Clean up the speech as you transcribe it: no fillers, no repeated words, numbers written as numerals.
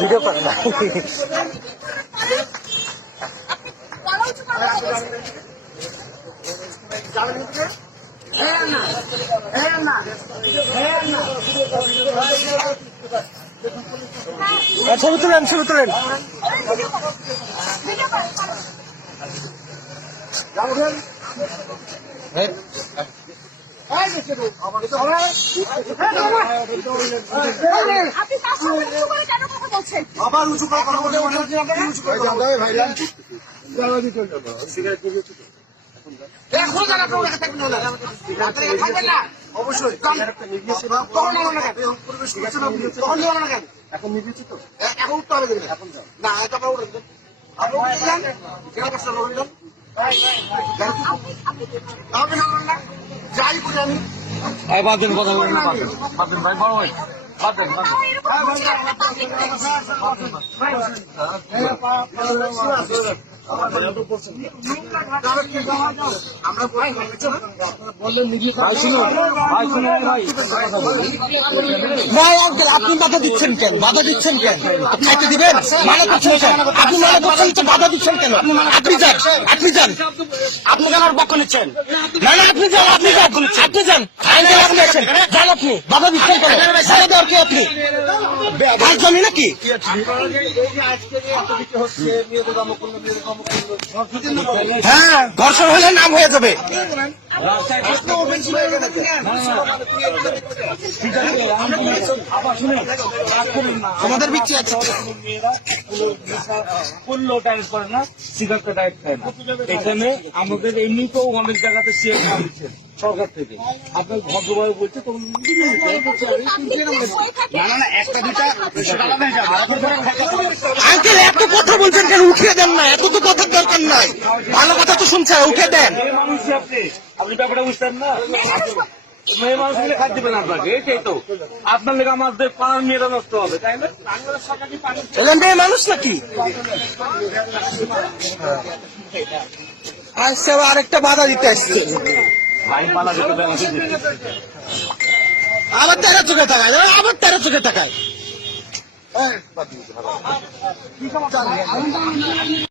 Video করে না। ছবি তুলেন, ছবি তুলেন। আবার উঁচু করে কথা বলে অবশ্যই এখন নির্বিচিত তো এখন উঠতে হবে এখন না যাই করি আমি বাদেন কথা বলেন না, বাদেন ভাই, বড় ভাই বাদেন। আপনি বাধা দিচ্ছেন কেন? বাধা দিচ্ছেন কেন? খাইতে দিবেন? মানা করছেন কেন? আপনি মানা করছেন তো বাধা দিচ্ছেন কেন? আপনি যান, আপনি যান। আপনি কেন পক্ষ নিচ্ছেন? না না, আপনি যান, আপনি যান, আপনি যান। আপনি আছেন, যান আপনি। বাধা দিচ্ছেন কেন? বাধা দেওয়ার কি আপনি? রাজধানী নাকি? হ্যাঁ, ধর্ষণ হলে নাম হয়ে যাবে। আমাদের বিচ্ছি আছে, করলেও ডায়েট করে না, সিগারেটটা ডায়েট খায় না। এখানে আমাদের এমনিতেও অনেক জায়গাতে সিএম দিচ্ছেন সরকার থেকে। আপনার ভদ্রভাবে বলছে আঙ্কেল এত কথা বলছেন কেন? উঠিয়ে দেন না, এত তো কথার দরকার নাই। ভালো কথা তো শুনছে, উঠে দেন। আপনি ব্যাপারটা বুঝতেন না। মেয়ে মানুষ মিলে খাদ্য দেবেন আপনাকে, এটাই তো আপনার লেগে আমাদের পাড়ার মেয়েরা নষ্ট হবে, তাই না? এলেন মেয়ে মানুষ নাকি? আচ্ছা, আরেকটা বাধা দিতে আসছে। আবার তেরো চোখে তাকায়, আবার তেরো চোখে তাকায়।